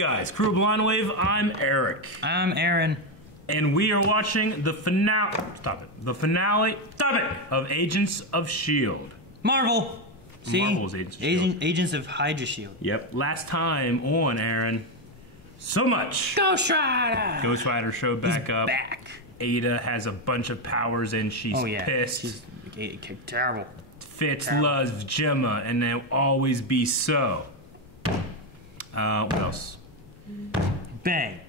guys, Crew Blonde Wave, I'm Eric. I'm Aaron. And we are watching the finale, of Agents of S.h.i.e.L.D. Marvel. See? Marvel's Agents of S.h.i.e.L.D. Agents of s.h.i.e.l.D. Yep, last time on, Aaron, so much. Ghost Rider! Ghost Rider showed back up. Back. Ada has a bunch of powers and she's pissed. She's terrible. Fitz loves Gemma and they'll always be so. What else? Bang.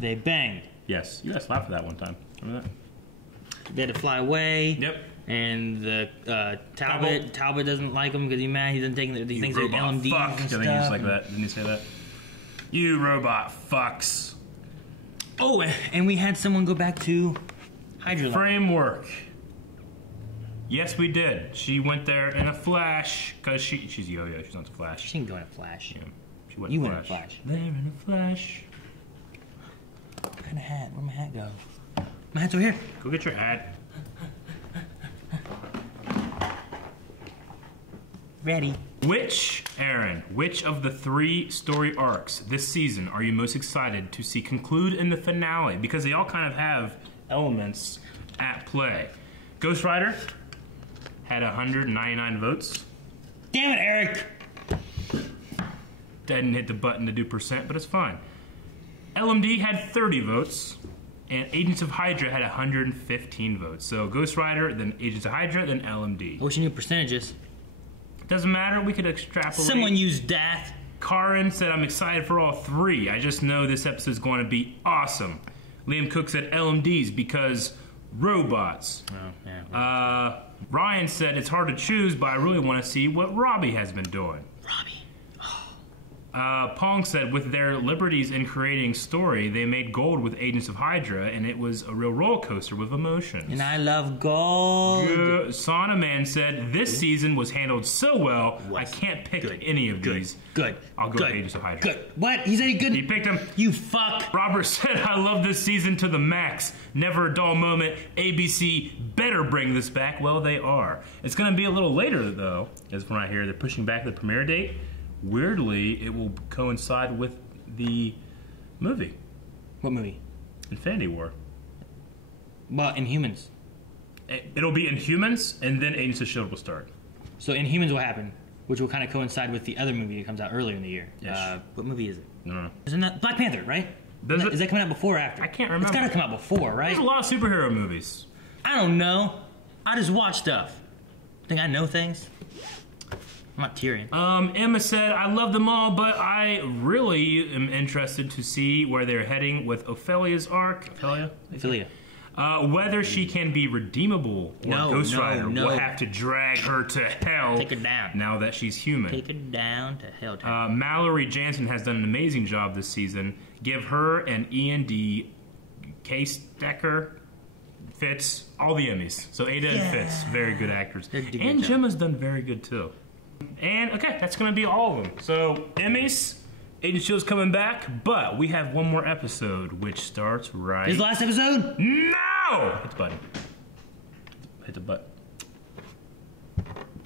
They banged. Yes, you guys laughed for that one time. Remember that? They had to fly away. Yep. And the Talbot doesn't like him because he's mad. He doesn't take the things like LMDs fuck. and stuff. I think you just like that. Didn't you say that? You robot fucks. Oh, and we had someone go back to Hydra. Framework. Yes, we did. She went there in a flash because she's Yo-Yo. She's not the Flash. She didn't go in a flash. Yeah, she went. You went in a flash. There in a flash. What kind of hat? Where'd my hat go? My hat's over here. Go get your hat. Ready. Aaron, which of the 3 story arcs this season are you most excited to see conclude in the finale? Because they all kind of have elements at play. Ghost Rider had 199 votes. Damn it, Eric! Didn't hit the button to do percent, but it's fine. LMD had 30 votes, and Agents of Hydra had 115 votes. So Ghost Rider, then Agents of Hydra, then LMD. I wish you knew percentages. Doesn't matter, we could extrapolate. Someone used death. Karin said, I'm excited for all 3. I just know this episode's going to be awesome. Liam Cook said LMDs because robots. Oh, yeah. Ryan said, it's hard to choose, but I really want to see what Robbie has been doing. Robbie. Pong said, with their liberties in creating story, they made gold with Agents of Hydra, and it was a real roller coaster with emotions. And I love gold. Sauna Man said, this season was handled so well, I can't pick any of these. Good. I'll go with Agents of Hydra. Good. What? He said he good? He picked him. You fuck. Robert said, I love this season to the max. Never a dull moment. ABC better bring this back. Well, they are. It's going to be a little later, though, as from right here. They're pushing back the premiere date. Weirdly, it will coincide with the movie. What movie? Infinity War. Well, Inhumans. It'll be Inhumans, and then Agents of S.h.i.e.L.D. will start. So Inhumans will happen, which will kind of coincide with the other movie that comes out earlier in the year. Yes. What movie is it? No. Isn't that Black Panther, right? Is that coming out before or after? I can't remember. It's got to come out before, right? There's a lot of superhero movies. I don't know. I just watch stuff. Think I know things? I'm not Tyrion. Emma said, I love them all, but I really am interested to see where they're heading with Ophelia's arc. Ophelia. Whether she can be redeemable or Ghost Rider will have to drag her to hell. Take her down. Now that she's human. Take her down to hell. Mallory Jansen has done an amazing job this season. Give her an E&D, Case Decker, Fitz, all the Emmys. So Ada and Fitz, very good actors. And Gemma's done very good too. And okay, that's gonna be all of them. So Emmys, Agent of S.h.i.e.L.D.'s coming back, but we have one more episode, which starts right. This last episode? No! Hit the button. Hit the button.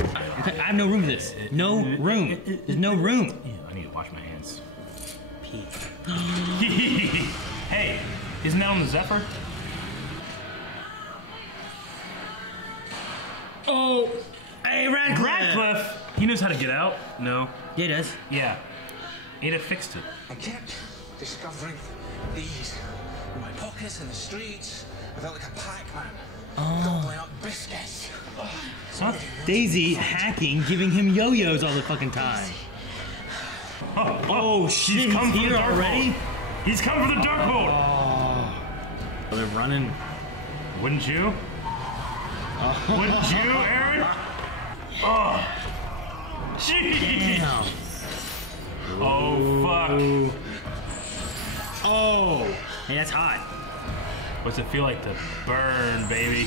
Okay, I have no room for this. No room. There's no room. Yeah, I need to wash my hands. Pee. Hey, isn't that on the Zephyr? Oh, hey, Radcliffe! He knows how to get out. No. Yeah, he does. Yeah. Ada fixed it. I kept discovering these in my pockets in the streets. I felt like a Pac-Man. Gobbling up biscuits. Daisy hacking, giving him yo-yos all the fucking time. Oh shit, he's come here already? He's come for the Darkhold! Oh, they're running. Wouldn't you? Wouldn't you, Aaron? Oh. Jeez. Damn. Oh, fuck. Oh. Hey, that's hot. What's it feel like to burn, baby?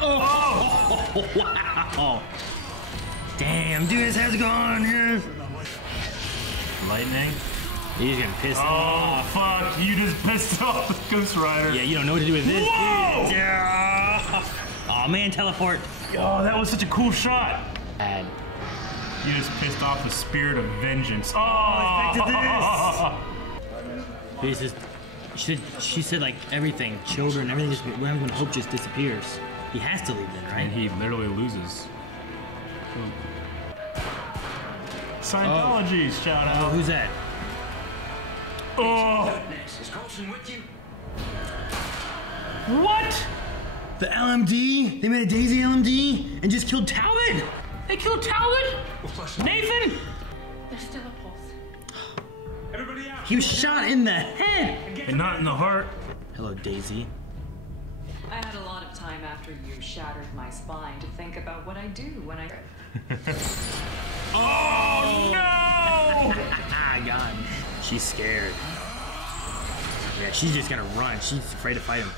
Oh. Wow. Damn, dude, his head's gone. Yes. Lightning. He's getting pissed off. Oh, fuck. You just pissed off the Ghost Rider. Yeah, you don't know what to do with this. Whoa! Yeah. Oh, man, teleport. Oh, that was such a cool shot. Bad. You just pissed off the spirit of vengeance. Oh, back to this. She said like everything, children, everything. Just when hope just disappears, he has to leave then, right? And he literally loses. Scientology, shout out. Who's that? Oh! Is Colson with you? What? The LMD? They made a Daisy LMD and just killed Talbot? They killed Talbot? Nathan? There's still a pulse. Everybody out! He was shot in the head! And not in the heart. Hello, Daisy. I had a lot of time after you shattered my spine to think about what I do when I... Oh no! God. She's scared. Yeah, she's just gonna run. She's afraid to fight him.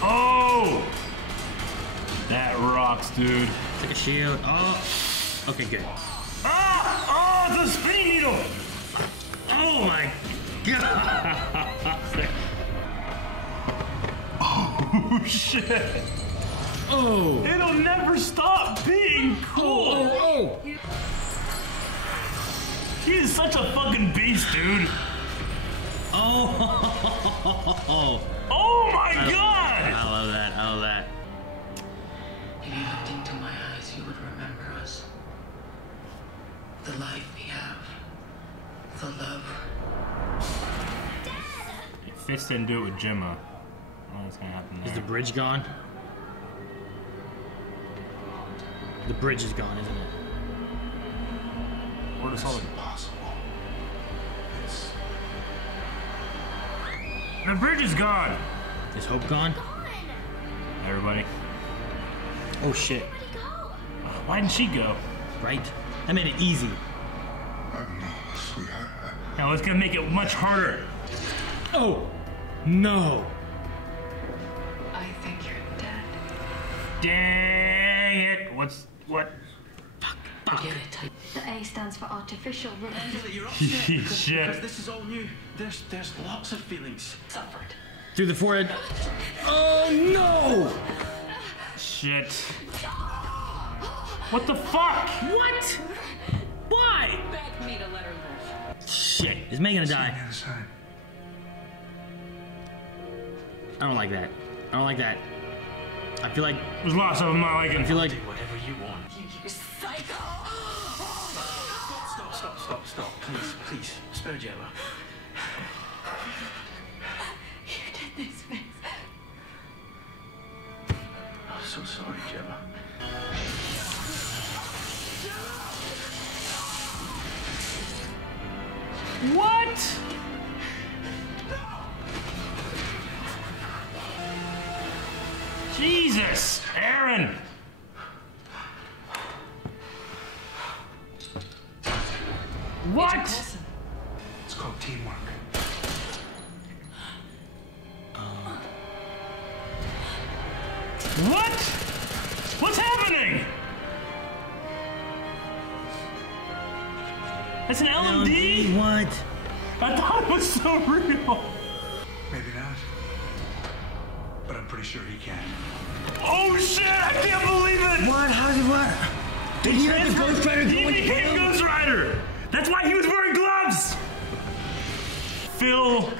Oh! That rocks, dude. It's like a shield. Oh! Okay, good. Ah! Oh, it's a spinning needle! Oh my God! Oh, shit! Oh! It'll never stop being cool! Oh! He is such a fucking beast, dude! Oh! Oh my I god! love that. I love that. If you looked into my eyes, you would remember us. The life we have. The love. If Fitz didn't do it with Gemma, what's gonna happen there? Is the bridge gone? The bridge is gone, isn't it? Where does all the... Impossible. It's The bridge is gone! Is Hope gone? Everybody. Oh shit. Why didn't she go? Right? That made it easy. sweetheart. Now it's gonna make it much harder. Oh! No! I think you're dead. Dang it! What? Forget it. The A stands for artificial, remember? You're upset because Shit. this is all new. There's lots of feelings. Suffered. Through the forehead. Oh no! Shit. What the fuck? What? Why? Beg me to let her live. Shit. Is May gonna die? other side. I don't like that. I don't like that. I feel like. There's lots of them not liking. I feel like. Whatever you want. You psycho! Stop. Please. Spare Gemma. You did this, Vince. I'm so sorry, Gemma. What? Jesus, Aaron. What? It's called teamwork. What? What's happening? That's an LMD? What? I thought it was so real. Maybe not. But I'm pretty sure he can. Oh shit, I can't believe it! What? How did what? Did he have the Ghost Rider He go into became him? Ghost Rider! That's why he was wearing gloves! Phil.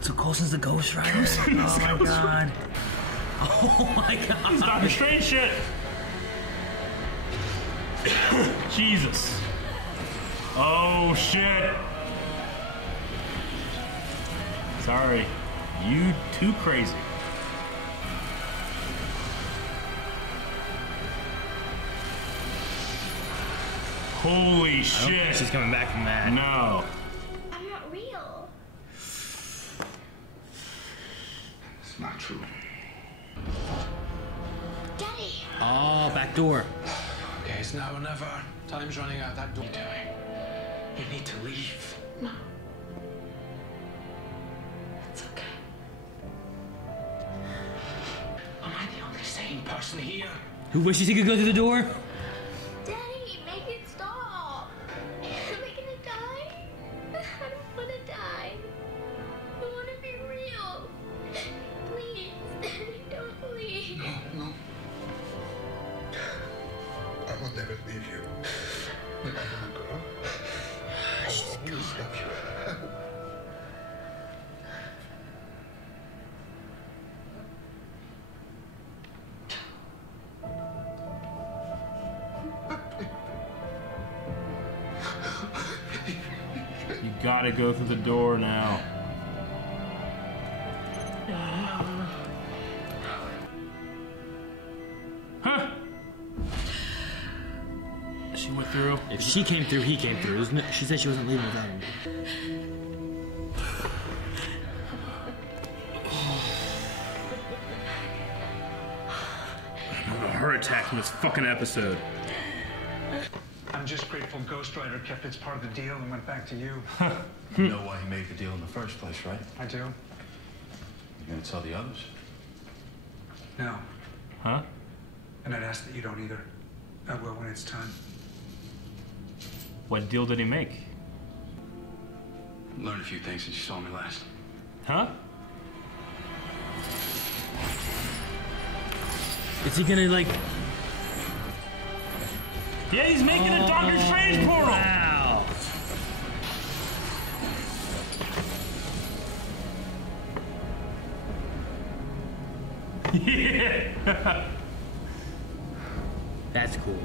So Coulson's the Ghost Rider? Oh my god. Oh my god. He's Doctor Strange shit. Jesus. Oh shit. Sorry. You too crazy. Holy shit. She's coming back from that. No. I'm not real. It's not true. Daddy! Oh, back door. Okay, it's now or never. Time's running out. That door. What are you doing? You need to leave. No. It's okay. Am I the only sane person here? Who wishes he could go through the door? Daddy, make it stop! Am I gonna die? I don't wanna die. I wanna be real. Please, Daddy, don't leave. No. I will never leave you. You're my little girl. I will always love you. gotta go through the door now. Huh? She went through. If she came through, he came through. She said she wasn't leaving without him. Her attack in this fucking episode. I'm just grateful Ghost Rider kept its part of the deal and went back to you. You know why he made the deal in the first place, right? I do? You gonna tell the others? No. Huh? And I'd ask that you don't either. I will when it's time. What deal did he make? Learned a few things since you saw me last. Huh? Is he gonna like? Yeah, he's making a Doctor Strange portal! Wow. Yeah! That's cool.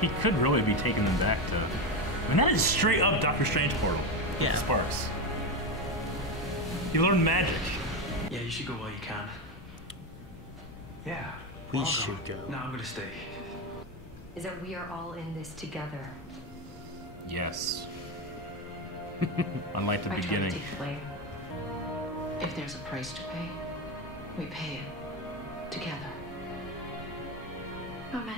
He could really be taking them back to... I mean, that is straight up Doctor Strange portal. Yeah. The Sparks. He learned magic. Yeah, you should go while you can. Yeah. We I'll should go. No, I'm gonna stay. Is that we are all in this together. Yes. Unlike the I try to beginning. take the blame. If there's a price to pay, we pay it together. Amen.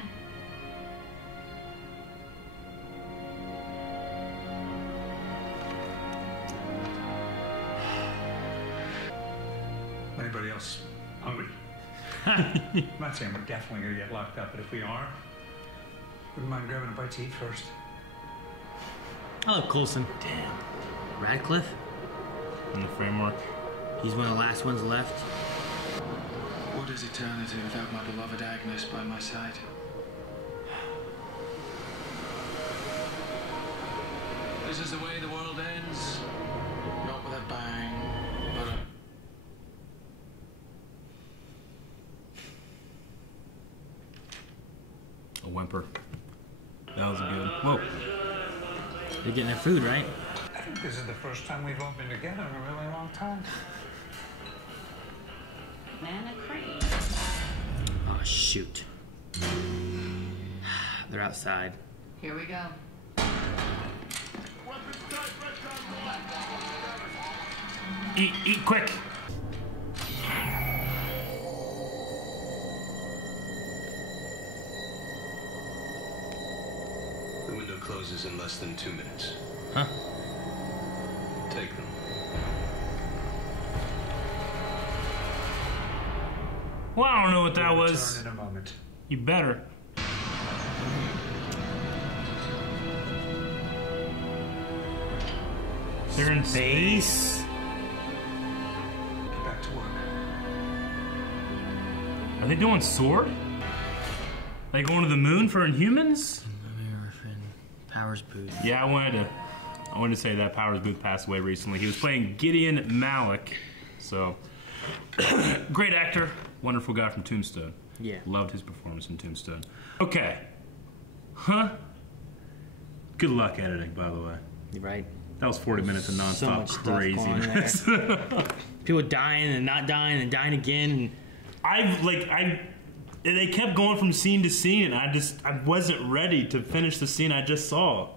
Anybody else hungry? I'm not saying we're definitely gonna get locked up, but if we are, wouldn't mind grabbing a bite to eat first. I love Coulson. Damn. Radcliffe? In the framework. He's one of the last ones left. What is eternity without my beloved Agnes by my side? This is the way the world ends. Not with a bang, but a... A whimper. That was good. Whoa. They're getting their food, right? I think this is the first time we've all been together in a really long time. Nana Crane. Oh, shoot. They're outside. Here we go. Eat quick. The window closes in less than 2 minutes. Huh? Take them. Well, I don't know what that We'll was. return in a moment. You better. They're in space. Get back to work. Are they doing sword? They going to the moon for Inhumans? Powers Booth. Yeah, I wanted to say that Powers Booth passed away recently. He was playing Gideon Malik, so great actor, wonderful guy from Tombstone. Yeah. Loved his performance in Tombstone. Okay. Huh? Good luck editing, by the way. You're right. That was 40 minutes of So nonstop much stuff going craziness. People dying and not dying and dying again. And they kept going from scene to scene, and I wasn't ready to finish the scene I just saw.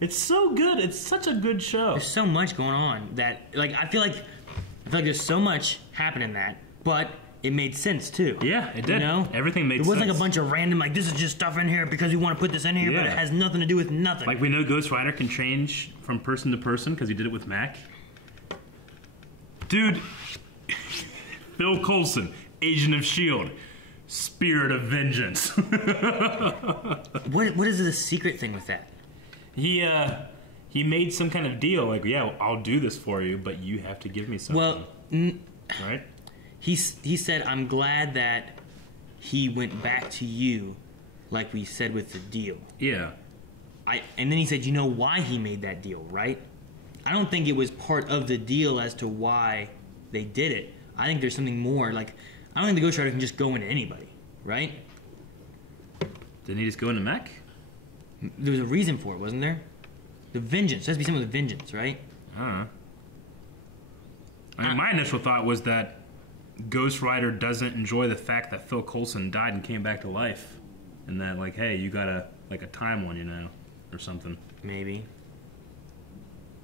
It's so good. It's such a good show. There's so much going on that, like, I feel like there's so much happening in that, but it made sense too. Yeah, it did. You know? Everything made sense. It wasn't like a bunch of random, like, this is just stuff in here because we want to put this in here, but Yeah. it has nothing to do with nothing. Like, we know Ghost Rider can change from person to person because he did it with Mac. Dude, Phil Coulson, Agent of S.h.i.e.L.D., Spirit of Vengeance. What is the secret thing with that? He made some kind of deal, like, yeah, I'll do this for you, but you have to give me something. Well, right? he said, I'm glad that he went back to you, like we said with the deal. Yeah. And then he said, you know why he made that deal, right? I don't think it was part of the deal as to why they did it. I think there's something more, like, I don't think the Ghost Rider can just go into anybody, right? Didn't he just go into Mac? There was a reason for it, wasn't there? The vengeance. There has to be something with vengeance, right? I mean, my initial thought was that Ghost Rider doesn't enjoy the fact that Phil Coulson died and came back to life. And that, like, hey, you got a time on you now. Or something. Maybe.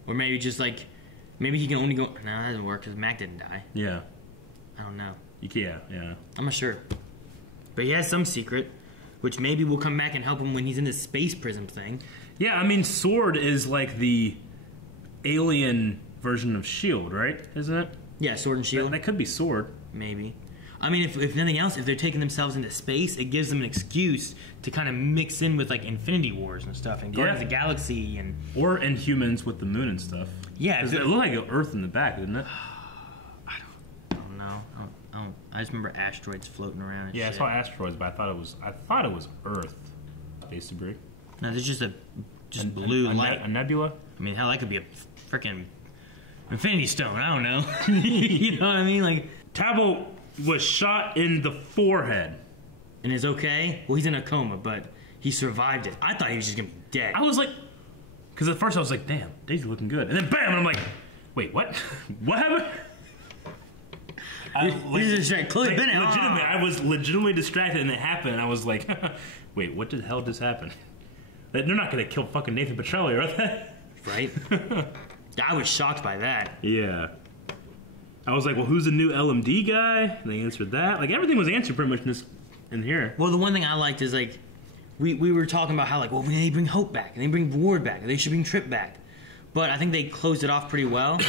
Or maybe just, like, maybe he can only go... No, that doesn't work because Mac didn't die. Yeah. I don't know. Yeah. I'm not sure. But he has some secret, which maybe will come back and help him when he's in this space prism thing. Yeah, I mean, S.h.i.e.L.D. is like the alien version of S.h.i.e.L.D., right? Isn't it? Yeah, Sword and Shield. That could be S.w.o.r.D. Maybe. I mean, if nothing else, if they're taking themselves into space, it gives them an excuse to kind of mix in with, like, Infinity Wars and stuff, and Guardians of the Galaxy, and... Or Inhumans with the moon and stuff. Yeah. Because it looked like an Earth in the back, didn't it? I don't know. I just remember asteroids floating around and yeah, shit. I saw asteroids, but I thought it was Earth. Space debris. No, there's just blue light. A nebula? I mean, hell, that could be a freaking Infinity Stone. I don't know. You know what I mean? Like, Tabo was shot in the forehead. And is okay? Well, he's in a coma, but he survived it. I thought he was just going to be dead. I was like... Because at first I was like, damn, Daisy looking good. And then bam, and I'm like, wait, what? What happened? Legitimately, I was legitimately distracted and it happened and I was like, wait, what the hell just happened? They're not going to kill fucking Nathan Petrelli, are they? Right? I was shocked by that. Yeah. I was like, well, who's the new LMD guy? And they answered that. Like, everything was answered pretty much in here. Well, the one thing I liked is, like, we were talking about how, like, well, when they bring Hope back, and they bring Ward back, and they should bring Trip back. But I think they closed it off pretty well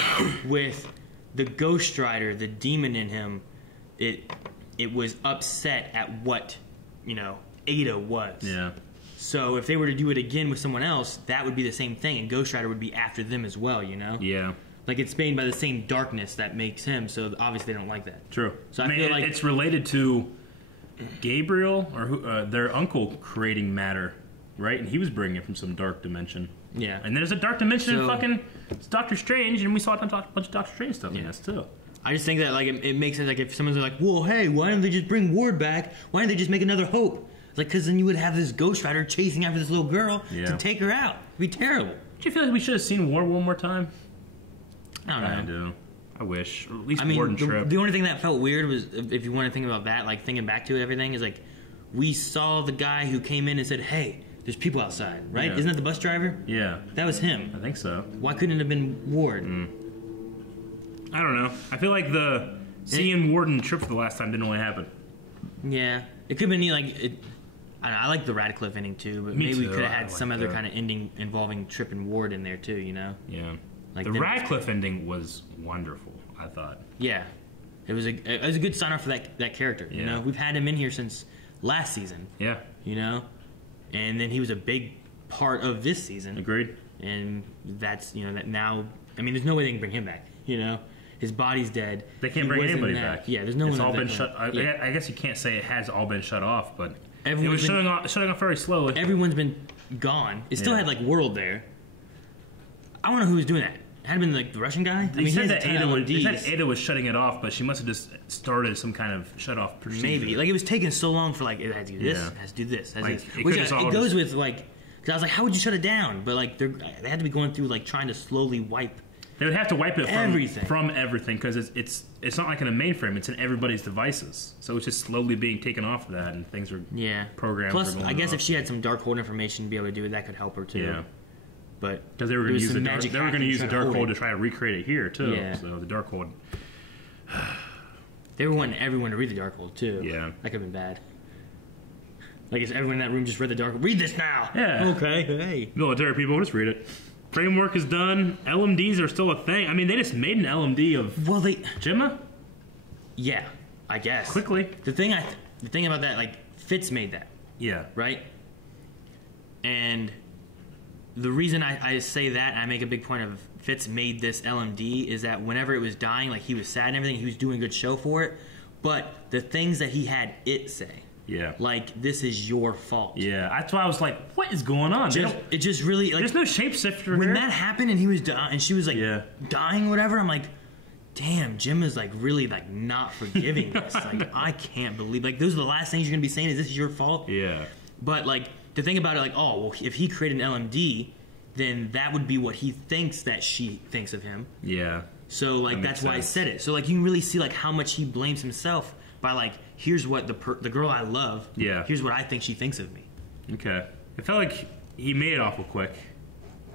with the Ghost Rider, the demon in him. It was upset at what, Ada was. Yeah. So if they were to do it again with someone else, that would be the same thing, and Ghost Rider would be after them as well, Yeah. Like, it's made by the same darkness that makes him, so obviously they don't like that. True. So I feel like it's related to Gabriel, or their uncle creating matter, right? And he was bringing it from some dark dimension. Yeah. And there's a dark dimension in fucking Doctor Strange, and we saw a bunch of Doctor Strange stuff in this, too. I just think that, like, it makes sense, like, if someone's like, well, hey, why don't they just bring Ward back? Why don't they just make another Hope? It's like, because then you would have this Ghost Rider chasing after this little girl to take her out. It'd be terrible. Do you feel like we should have seen Ward one more time? I don't know. I do. I wish. Or at least Ward and Trip. The only thing that felt weird was, if you want to think about that, like, thinking back to it, everything, is like, we saw the guy who came in and said, hey, there's people outside, right? Yeah. Isn't that the bus driver? Yeah. That was him. I think so. Why couldn't it have been Ward? I don't know. I feel like seeing Ward and Trip for the last time didn't really happen. Yeah. It could have been, like, I don't know, I like the Radcliffe ending, too, but maybe we could have had some other kind of ending involving Trip and Ward in there, too, Yeah. Like the Radcliffe ending was wonderful, I thought. Yeah. It was a good sign-off for that character, you know? We've had him in here since last season. Yeah. And then he was a big part of this season. Agreed. And that's, that now... I mean, there's no way they can bring him back, His body's dead. They can't bring anybody back. Yeah, there's no one... It's all been shut... I guess you can't say it has all been shut off, but... It was shutting off very slowly. Everyone's been gone. It still had, like, World there. I don't know who was doing that. It had been, like, the Russian guy? They said that Ada was shutting it off, but she must have just started some kind of shut-off procedure. Maybe. Like, it was taking so long for, like, it had to do this, it has to do this. It goes with, like... Because I was like, how would you shut it down? But, like, they had to be going through, like, trying to slowly wipe... They would have to wipe it from everything, because it's not like in a mainframe. It's in everybody's devices. So it's just slowly being taken off of that, and things are programmed. Plus, I guess if she had some Darkhold information to be able to do it, that could help her, too. Yeah. But because they were going to use the Darkhold to try to recreate it here too. Yeah. So the Darkhold. They were wanting everyone to read the Darkhold too. Yeah. That could have been bad. Like, if everyone in that room just read the Darkhold, read this now. Yeah. Okay. Hey. Military people, just read it. Framework is done. LMDs are still a thing. I mean, they just made an LMD of Gemma. Yeah, I guess. Quickly. The thing about that, like, Fitz made that. Yeah. Right. And the reason I say that, and I make a big point of Fitz made this LMD, is that whenever it was dying, like, he was sad and everything, he was doing a good show for it, but the things that he had it say, like, this is your fault. Yeah, that's why I was like, what is going on? It just really, like... There's no shapeshifter when here. that happened and he was dying, and she was, like, dying or whatever, I'm like, damn, Jim is, like, really, like, not forgiving this. Like, I can't believe... Like, those are the last things you're going to be saying, is this is your fault? Yeah. But, like... To think about it, like, oh, well, if he created an LMD, then that would be what he thinks that she thinks of him. Yeah. So, like, that's why I said it. So, like, you can really see, like, how much he blames himself by, like, here's what the girl I love, here's what I think she thinks of me. Okay. It felt like he made it awful quick.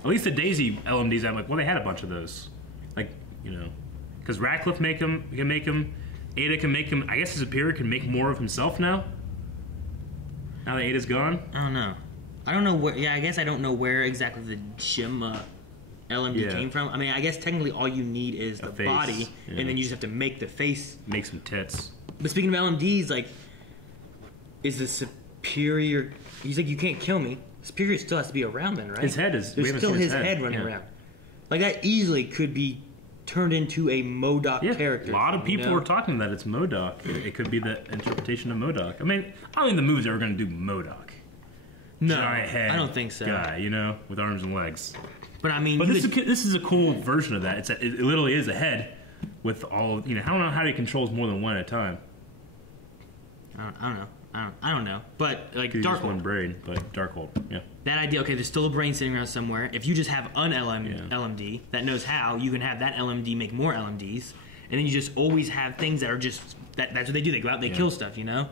At least the Daisy LMDs, I'm like, well, they had a bunch of those. Like, you know, because Ratcliffe can make him, Ada can make him, I guess his superior can make more of himself now? Now that Ada's gone? I don't know. I don't know where, I guess I don't know where exactly the Gemma LMD came from. I mean, I guess technically all you need is the face, body, and then you just have to make the face. Make some tits. But speaking of LMDs, like, is the superior, he's like, you can't kill me. Superior still has to be around then, right? His head is, there's still his head running around. Like, that easily could be turned into a MODOK character. A lot of people were talking that it's MODOK. It could be the interpretation of MODOK. I mean, I don't think the movie's ever going to do MODOK. No, giant head I don't think so. Guy, you know, with arms and legs. But I mean, this is a cool version of that. It literally is a head with all, you know, I don't know how he controls more than one at a time. I don't know. But like Darkhold, one brain, but Darkhold, yeah. That idea, okay, there's still a brain sitting around somewhere. If you just have an LMD that knows how, you can have that LMD make more LMDs, and then you just always have things that are just that's what they do. They go out and they kill stuff, you know.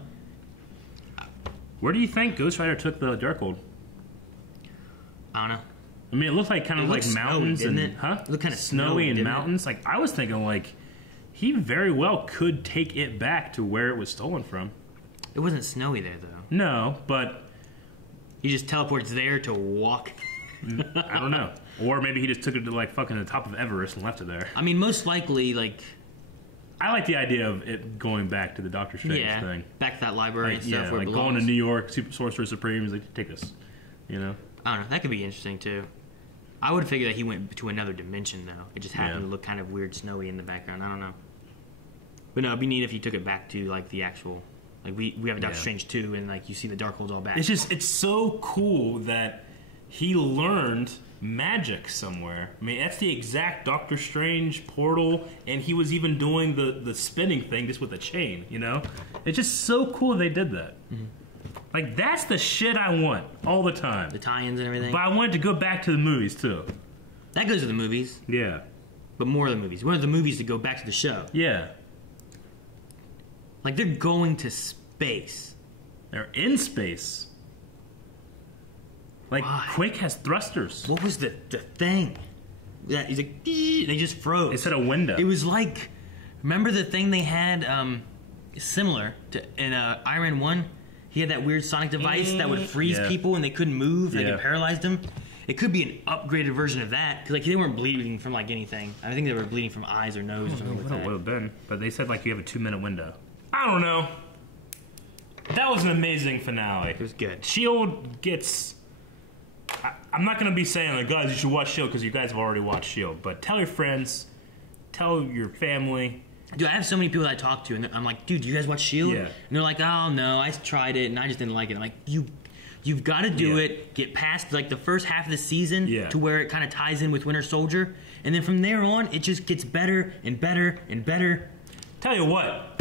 Where do you think Ghost Rider took the Darkhold? I don't know. I mean, it looked like kind of like mountains snowy, and it looked kind of snowy and mountains. Like I was thinking, like he very well could take it back to where it was stolen from. It wasn't snowy there though. No, but he just teleports there to walk. I don't know, or maybe he just took it to like fucking the top of Everest and left it there. I mean, most likely, like. I like the idea of it going back to the Doctor Strange thing. Back to that library and stuff where it belongs. Going to New York, Sorcerer Supreme, he's like, take this, you know? I don't know, that could be interesting too. I would figure that he went to another dimension though. It just happened to look kind of weird, snowy in the background. I don't know. But no, it'd be neat if he took it back to like the actual, like we have a Doctor Strange 2 and like you see the Darkhold's all back. It's so cool that he learned magic somewhere. I mean, that's the exact Doctor Strange portal, and he was even doing the spinning thing just with a chain, you know? It's just so cool they did that. Mm-hmm. Like, that's the shit I want all the time. The tie-ins and everything. But I want it to go back to the movies, too. That goes to the movies. Yeah. But more of the movies. We want the movies to go back to the show. Yeah. Like, they're going to space. They're in space. Like, Quick has thrusters. What was the thing? That he's like, they just froze. It said a window. It was like, remember the thing they had similar to in Iron Man 1? He had that weird sonic device that would freeze people and they couldn't move. Like it paralyzed them. It could be an upgraded version of that because like they weren't bleeding from like anything. I think they were bleeding from eyes or nose or something like that. Would have been, but they said like you have a 2-minute window. I don't know. That was an amazing finale. It was good. S.h.i.e.L.D. gets. I'm not going to be saying, like, guys, you should watch S.h.i.e.L.D. because you guys have already watched S.h.i.e.L.D. But tell your friends, tell your family. Dude, I have so many people that I talk to, and I'm like, dude, do you guys watch S.h.i.e.L.D.? Yeah. And they're like, oh, no, I tried it, and I just didn't like it. I'm like, you've got to do it, get past, like, the first half of the season to where it kind of ties in with Winter Soldier, and then from there on, it just gets better and better and better. Tell you what,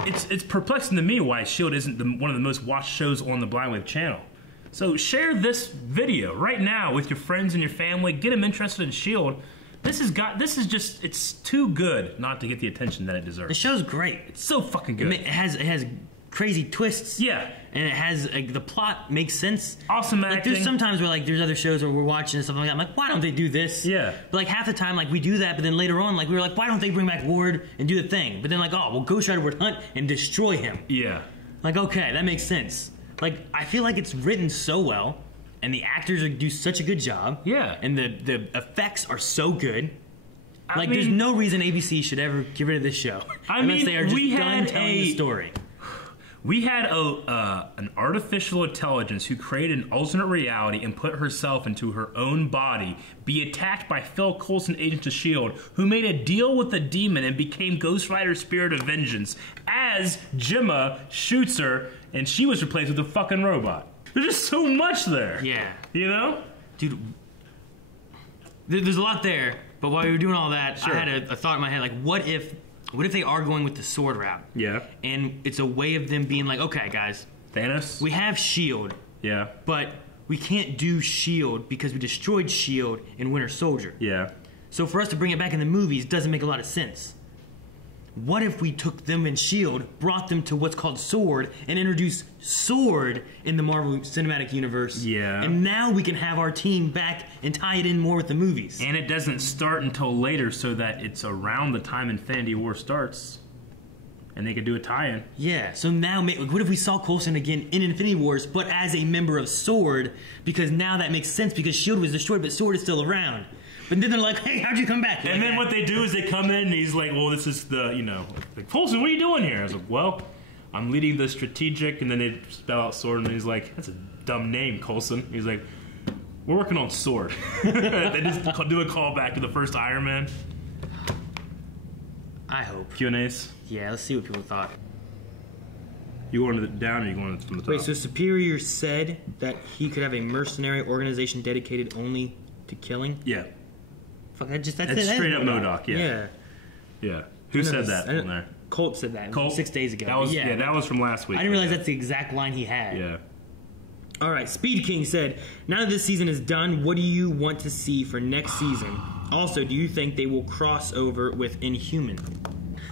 it's perplexing to me why S.h.i.E.L.D. isn't one of the most watched shows on the Blindwave channel. So share this video right now with your friends and your family. Get them interested in S.h.i.E.L.D. This is just, it's too good not to get the attention that it deserves. The show's great. It's so fucking good. It has crazy twists. Yeah. And it has, the plot makes sense. Awesome acting. Like, there's sometimes where, like, there's other shows where we're watching and stuff like that. I'm like, why don't they do this? Yeah. But, like, half the time, like, we do that, but then later on, like, we were like, why don't they bring back Ward and do the thing? But then, like, oh, well, Ghost Rider would hunt and destroy him. Yeah. Like, okay, that makes sense. Like, I feel like it's written so well, and the actors do such a good job. Yeah. And the effects are so good. Like, I mean, there's no reason ABC should ever get rid of this show. Unless they are just done telling the story. We had an artificial intelligence who created an alternate reality and put herself into her own body, be attacked by Phil Coulson, Agents of S.h.i.e.L.D., who made a deal with the demon and became Ghost Rider's Spirit of Vengeance, as Gemma shoots her, and she was replaced with a fucking robot. There's just so much there. Yeah. You know? Dude, there's a lot there, but while we were doing all that, I had a thought in my head, like, what if they are going with the sword route? Yeah. And it's a way of them being like, okay, guys. Thanos? We have S.h.i.E.L.D. Yeah. But we can't do S.h.i.e.L.D. because we destroyed S.h.i.e.L.D. in Winter Soldier. Yeah. So for us to bring it back in the movies doesn't make a lot of sense. What if we took them in S.h.i.E.L.D., brought them to what's called S.w.o.r.D., and introduced S.w.o.R.D. in the Marvel Cinematic Universe? Yeah. And now we can have our team back and tie it in more with the movies. And it doesn't start until later, so that it's around the time Infinity War starts. And they could do a tie-in. Yeah, so now, what if we saw Coulson again in Infinity Wars, but as a member of S.w.o.R.D., because now that makes sense, because S.h.i.E.L.D. was destroyed, but S.w.o.R.D. is still around. But then they're like, hey, how'd you come back? And then what they do is they come in and he's like, well, this is the, like, Coulson, what are you doing here? I was like, well, I'm leading the strategic, and then they spell out S.w.o.R.D., and he's like, that's a dumb name, Coulson. He's like, we're working on S.w.o.R.D. They just do a callback to the first Iron Man. I hope. Q&As? Yeah, let's see what people thought. You going down or you going from the top? Wait, so Superior said that he could have a mercenary organization dedicated only to killing? Yeah. Fuck, that's straight up MODOK, yeah. Yeah. Who said that on there? Colt said that Colt? 6 days ago. That was, yeah, that was from last week. I didn't realize that's the exact line he had. Yeah. All right, Speed King said, now that this season is done, what do you want to see for next season? Also, do you think they will cross over with Inhuman?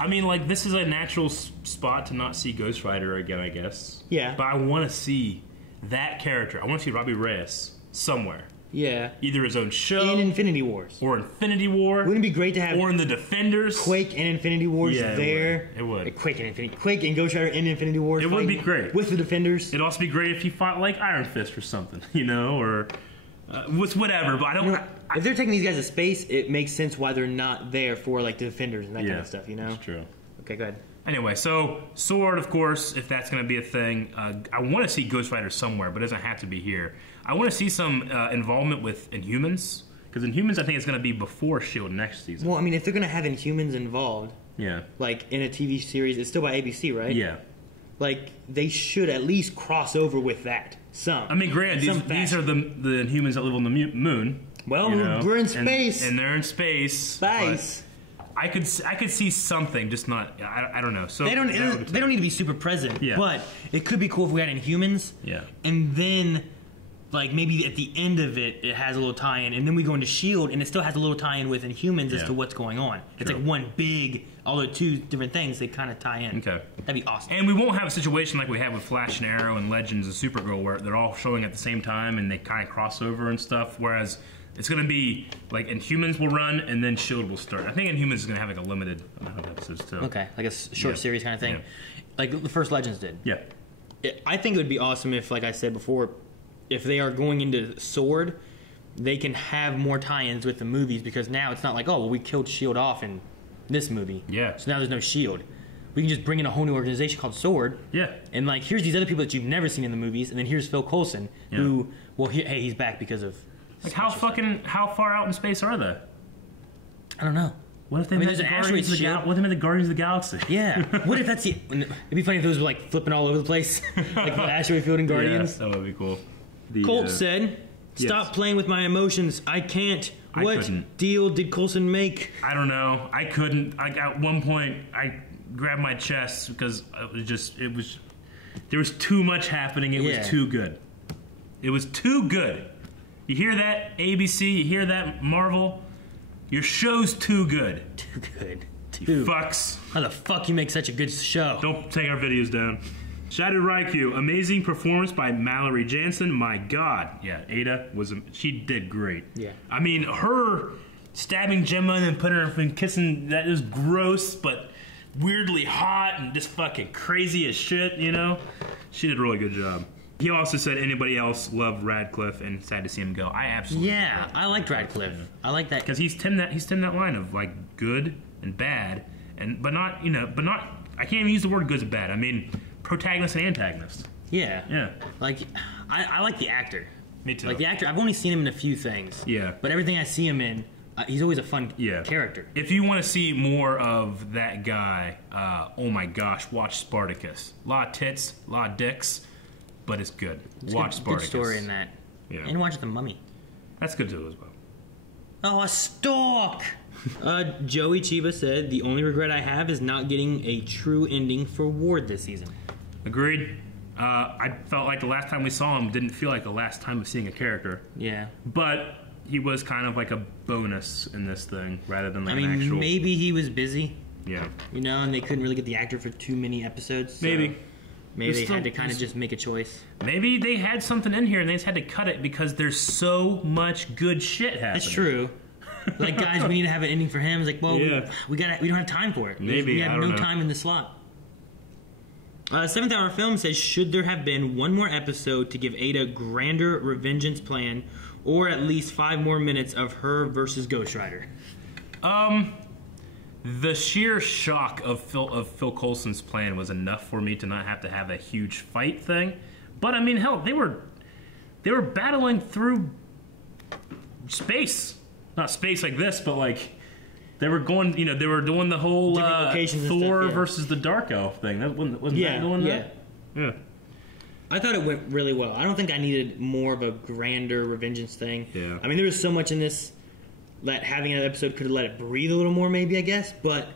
I mean, like, this is a natural spot to not see Ghost Rider again, I guess. Yeah. But I want to see that character. I want to see Robbie Reyes somewhere. Yeah. Either his own show. In Infinity Wars. Or Infinity War. Wouldn't it be great to have... Or in the Defenders. Quake and Infinity Wars there. It would. Quake and Ghost Rider in Infinity Wars. It would be great. With the Defenders. It'd also be great if he fought, like, Iron Fist or something, or... with whatever, but I don't... if they're taking these guys to space, it makes sense why they're not there for, like, the Defenders and that kind of stuff, That's true. Okay, go ahead. Anyway, so S.w.o.r.D., of course, if that's going to be a thing, I want to see Ghost Rider somewhere, but it doesn't have to be here. I want to see some involvement with Inhumans, because Inhumans, I think, is going to be before S.h.i.E.L.D. next season. Well, I mean, if they're going to have Inhumans involved, yeah, like in a TV series, it's still by ABC, right? Yeah. Like, they should at least cross over with that. Some. I mean, granted, these are the Inhumans that live on the moon. Well, we're in space. And they're in space. Space. I could see something, just not. I don't know. So they don't need to be super present. Yeah. But it could be cool if we had Inhumans. Yeah. And then, like, maybe at the end of it, it has a little tie-in, and then we go into S.h.i.E.L.D. and it still has a little tie-in with Inhumans as to what's going on. It's like one big, although two different things, they kind of tie in. Okay. That'd be awesome. And we won't have a situation like we had with Flash and Arrow and Legends and Supergirl where they're all showing at the same time and they kind of cross over and stuff, whereas it's going to be like Inhumans will run and then S.h.i.E.L.D. will start. I think Inhumans is going to have like a limited amount of episodes too. Okay, like a short series kind of thing. Yeah. Like the first Legends did. Yeah. I think it would be awesome if, like I said before, if they are going into S.w.o.r.D., they can have more tie-ins with the movies, because now it's not like, oh, well, we killed S.h.i.E.L.D. off in this movie. Yeah. So now there's no S.h.i.E.L.D. We can just bring in a whole new organization called S.w.o.r.D. Yeah. And, like, here's these other people that you've never seen in the movies, and then here's Phil Coulson, who, well, hey, he's back because of... Like, how far out in space are they? I don't know. What if they met the Guardians of the Galaxy? Yeah. What if that's the... It'd be funny if those were, like, flipping all over the place. Like the asteroid field and Guardians. Yeah, that would be cool. Colt said, stop playing with my emotions. I can't. What deal did Coulson make? I don't know. I couldn't. At one point, I grabbed my chest because there was too much happening. It was too good. It was too good. You hear that, ABC? You hear that, Marvel? Your show's too good. Too good. You fucks. How the fuck you make such a good show? Don't take our videos down. s.h.i.e.L.D. Amazing performance by Mallory Jansen. My God. Yeah, Ada she did great. Yeah. I mean, her stabbing Gemma and putting her and kissing, that is gross, but weirdly hot and just fucking crazy as shit, She did a really good job. He also said anybody else loved Radcliffe and sad to see him go. I absolutely agree. I liked Radcliffe. I like that because he's timed that line of like good and bad, but not I can't even use the word good and bad. I mean protagonist and antagonist. Yeah. Like I like the actor. Me too. Like the actor, I've only seen him in a few things. Yeah. But everything I see him in, he's always a fun character. If you want to see more of that guy, oh my gosh, watch Spartacus. A lot of tits, a lot of dicks. But it's good. Watch Spartacus. Good story in that. Yeah. And watch The Mummy. That's good too as well. Oh, a stalk! Joey Chiba said, the only regret I have is not getting a true ending for Ward this season. Agreed. I felt like the last time we saw him didn't feel like the last time of seeing a character. Yeah. But he was kind of like a bonus in this thing rather than like I mean, an actual... maybe he was busy. Yeah. You know, and they couldn't really get the actor for too many episodes. So Maybe. Maybe they had to kind of just make a choice. Maybe they had something in here and they just had to cut it because there's so much good shit happening. That's true. Like, guys, we need to have an ending for him. It's like, well, Yeah. we don't have time for it. Maybe, we I have don't no know. time in the slot. Seventh Hour Film says, should there have been one more episode to give Ada grander revengeance plan, or at least 5 more minutes of her versus Ghost Rider? The sheer shock of Phil Coulson's plan was enough for me to not have to have a huge fight thing. But I mean, hell, they were battling through space. Not space like this, but like they were going. You know, they were doing the whole Different locations and Thor stuff, yeah. versus the Dark Elf thing. That wasn't that doing that? Yeah. I thought it went really well. I don't think I needed more of a grander revengeance thing. Yeah. I mean, there was so much in this that having an episode could have let it breathe a little more, maybe, I guess, but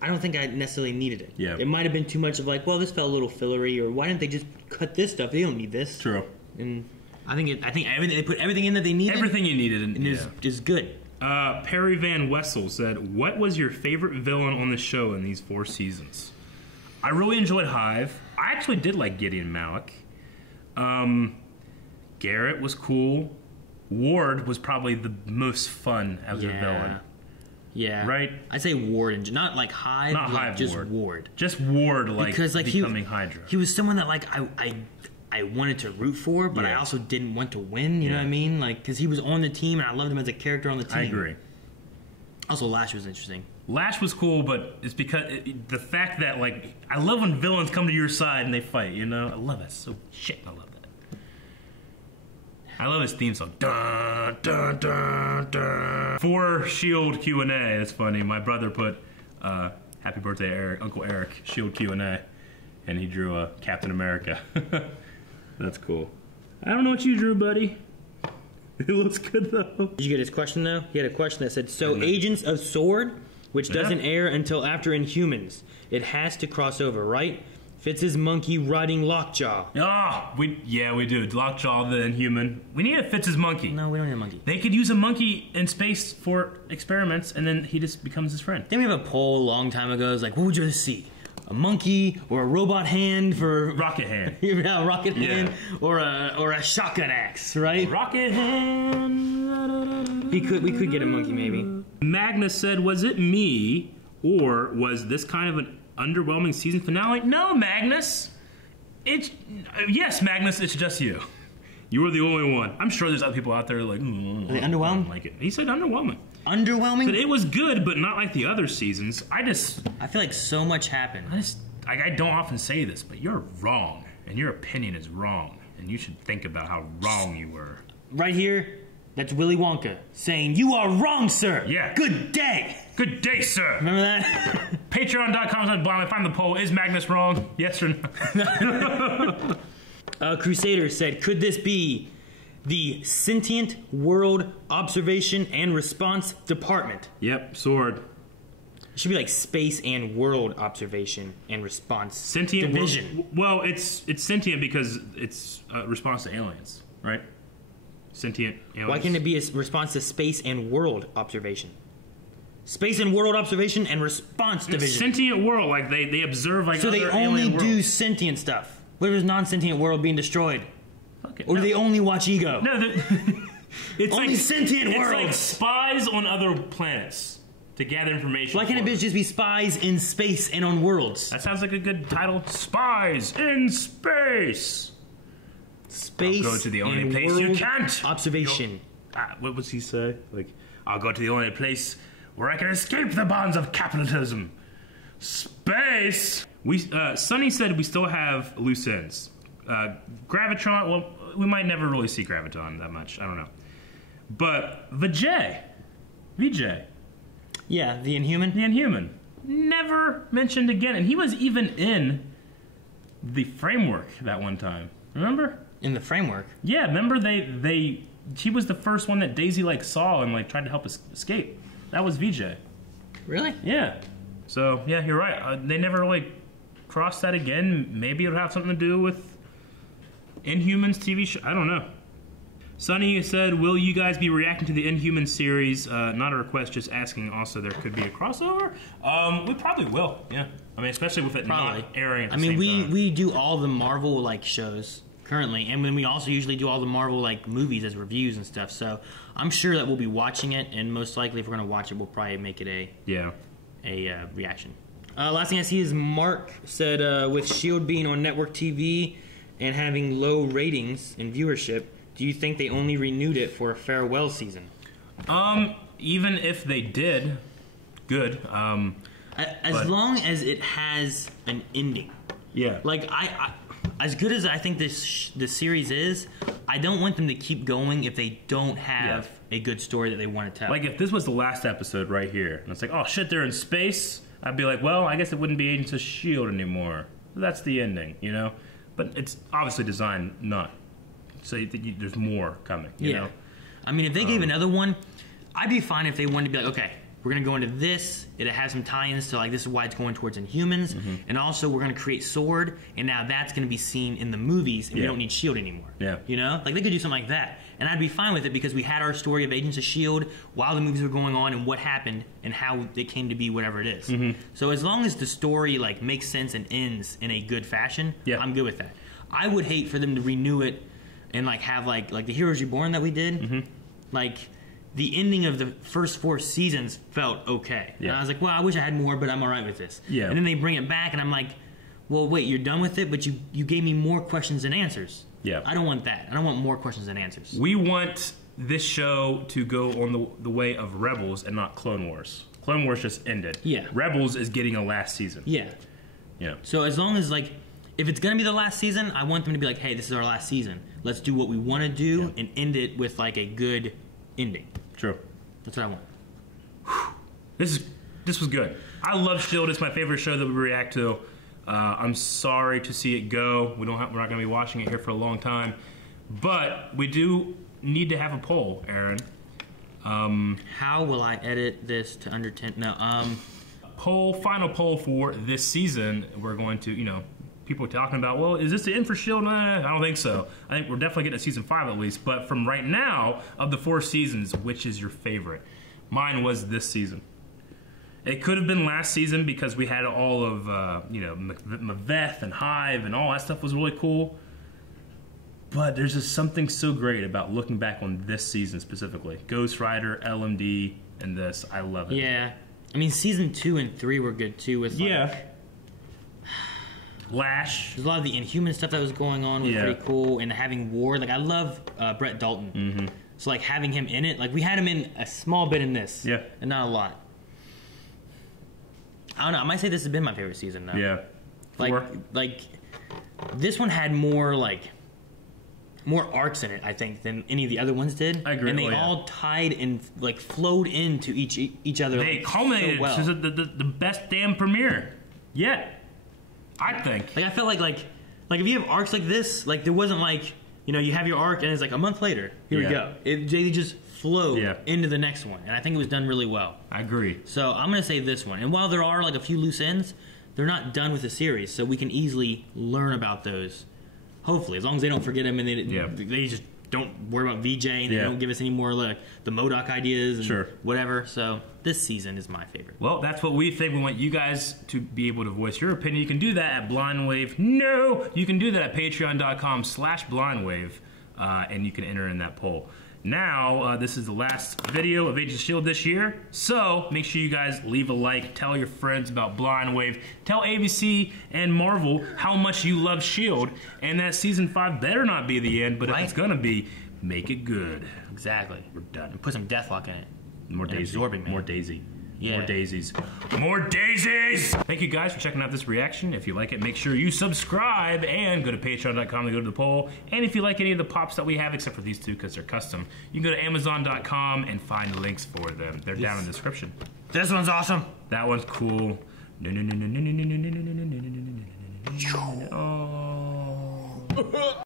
I don't think I necessarily needed it. Yeah. It might have been too much of like, well, this felt a little fillery, or why didn't they just cut this stuff? They don't need this. True. And I think everything, they put everything in that they needed. Everything you needed and is good. Perry Van Wessel said, "What was your favorite villain on the show in these 4 seasons?" I really enjoyed Hive. I actually did like Gideon Malik. Garrett was cool. Ward was probably the most fun as a villain. Yeah. Right? I'd say Ward, and not like Hive. Not like Hive, just Ward. Ward. Just Ward, like, because, like, becoming Hydra. He was someone that like I wanted to root for, but I Yeah. also didn't want to win. You know what I mean? Like, because he was on the team, and I loved him as a character on the team. I agree. Also, Lash was interesting. Lash was cool, but it's because the fact that, like, I love when villains come to your side and they fight, you know? I love it. So, shit, I love that. I love his theme song. Dun, dun, dun, dun. For S.h.i.e.L.D. Q&A, that's funny. My brother put, happy birthday, Eric, Uncle Eric, S.h.i.e.L.D. Q&A, and he drew Captain America. That's cool. I don't know what you drew, buddy. It looks good, though. Did you get his question, though? He had a question that said, so Agents of S.h.i.e.L.D., which doesn't air until after Inhumans. It has to cross over, right? Fitz's monkey riding Lockjaw. We do. Lockjaw, the Inhuman. We need a Fitz's monkey. No, we don't need a monkey. They could use a monkey in space for experiments, and then he just becomes his friend. Didn't we have a poll a long time ago? It was like, what would you rather see? A monkey or a robot hand for... Rocket hand. Yeah, a rocket hand or a shotgun axe, right? Rocket hand. We could get a monkey, maybe. Magnus said, was it me, or was this kind of an underwhelming season finale? No, Magnus. Yes, Magnus, it's just you. You were the only one. I'm sure there's other people out there like, Are they underwhelmed? Like it. He said underwhelming. Underwhelming? But it was good, but not like the other seasons. I feel like so much happened. I don't often say this, but you're wrong, and your opinion is wrong, and you should think about how wrong you were. Right here, that's Willy Wonka saying, "You are wrong, sir." Yeah. Good day. Good day, sir. Remember that? Patreon.com/blind. Find the poll. Is Magnus wrong? Yes or no? Crusader said, could this be the Sentient World Observation and Response Department? Yep, sword. It should be like Space and World Observation and Response Sentient Division. Well, it's sentient because it's a response to aliens, right? Sentient aliens. Why can't it be a response to Space and World Observation? Space and World Observation and Response Division. Sentient world, like they observe like so other they only alien do worlds. sentient stuff. What if there's non-sentient world being destroyed? Okay, Or do they only watch Ego? No, it's Only like sentient it's worlds. like spies on other planets to gather information. Why can't it just be spies in space and on worlds? That sounds like a good title. Spies in space. Space I'll go to the only and place you world can't. Observation. What was he say? Like, I'll go to the only place where I can escape the bonds of capitalism. Space. Sonny said we still have loose ends. Gravitron. Well, we might never really see Graviton that much. I don't know. But VJ. Yeah, the Inhuman. The Inhuman. Never mentioned again. And he was even in the framework that one time. Remember? In the framework? Yeah, remember he was the first one that Daisy like saw and like tried to help us escape. That was VJ. Really? Yeah. So, yeah, you're right. They never really cross that again, maybe it'll have something to do with Inhumans TV show. I don't know. Sonny said, will you guys be reacting to the Inhumans series? Not a request, just asking. Also, there could be a crossover. We probably will, yeah. I mean, especially with it not airing at the same time. We do all the Marvel, like, shows currently, and then we also usually do all the Marvel, like, movies as reviews and stuff, so I'm sure that we'll be watching it, and most likely if we're going to watch it, we'll probably make it a reaction. Last thing I see is Mark said, with S.h.i.e.L.D. being on network TV and having low ratings and viewership, do you think they only renewed it for a farewell season? Even if they did, good. As long as it has an ending. Yeah. Like, I as good as I think this series is, I don't want them to keep going if they don't have a good story that they want to tell. Like, if this was the last episode right here, and it's like, oh shit, they're in space, I'd be like, well, I guess it wouldn't be Agents of S.h.i.e.L.D. anymore. That's the ending, you know? But it's obviously designed not. So there's more coming, you know? I mean, if they gave another one, I'd be fine if they wanted to be like, okay, we're going to go into this, it has some tie-ins to, like, this is why it's going towards Inhumans, and also we're going to create S.w.o.R.D., and now that's going to be seen in the movies, and we don't need S.h.i.e.L.D. anymore. Yeah. You know? Like, they could do something like that. And I'd be fine with it because we had our story of Agents of S.h.i.e.L.D. while the movies were going on and what happened and how it came to be whatever it is. So as long as the story, like, makes sense and ends in a good fashion, I'm good with that. I would hate for them to renew it and, like, have, like the Heroes Reborn that we did. Like, the ending of the first 4 seasons felt okay. And I was like, well, I wish I had more, but I'm all right with this. And then they bring it back, and I'm like, well, wait, you're done with it, but you gave me more questions than answers. I don't want that. I don't want more questions than answers. We want this show to go on the way of Rebels and not Clone Wars. Clone Wars just ended. Rebels is getting a last season. So as long as, like, if it's going to be the last season, I want them to be like, hey, this is our last season. Let's do what we want to do and end it with, like, a good ending. True. That's what I want. This was good. I love S.h.i.e.L.D. It's my favorite show that we react to. I'm sorry to see it go. We're not going to be watching it here for a long time. But we do need to have a poll, Aaron. How will I edit this to under 10? No. Final poll for this season. We're going to, you know, people are talking about, well, is this the end for S.h.i.E.L.D.? I don't think so. I think we're definitely getting to season 5 at least. But from right now, of the 4 seasons, which is your favorite? Mine was this season. It could have been last season because we had all of, you know, Maveth and Hive and all that stuff was really cool. But there's just something so great about looking back on this season specifically. Ghost Rider, LMD, and this. I love it. Yeah. I mean, season 2 and 3 were good too with, like, Lash. There's a lot of the Inhuman stuff that was going on was pretty cool. And having Ward. Like, I love Brett Dalton. So, like, having him in it. Like, we had him in a small bit in this. And not a lot. I don't know. I might say this has been my favorite season, though. Like, this one had more, like, more arcs in it, I think, than any of the other ones did. I agree. And they all tied and, like, flowed into each other. They culminated to the best damn premiere yet, I think. Like, I felt like if you have arcs like this, like, there wasn't, like, you know, you have your arc and it's like a month later, here we go. They just flowed into the next one, and I think it was done really well. I agree. So I'm gonna say this one. And while there are, like, a few loose ends, they're not done with the series, so we can easily learn about those. Hopefully, as long as they don't forget them and they just don't worry about VJ and they don't give us any more, like, the MODOK ideas and whatever. So this season is my favorite. Well, that's what we think. We want you guys to be able to voice your opinion. You can do that at Blindwave. No! You can do that at patreon.com/blindwave, and you can enter in that poll. Now, this is the last video of Agents of S.h.i.E.L.D. this year, so make sure you guys leave a like, tell your friends about Blindwave, tell ABC and Marvel how much you love S.h.i.E.L.D., and that Season 5 better not be the end, but if it's gonna be, make it good. Exactly. We're done. And put some Deathlock in it. More Daisy. More Daisy. Yeah. More daisies. More daisies! Thank you guys for checking out this reaction. If you like it, make sure you subscribe and go to patreon.com to go to the poll. And if you like any of the pops that we have, except for these two because they're custom, you can go to amazon.com and find links for them. They're down in the description. This one's awesome. That one's cool. Oh.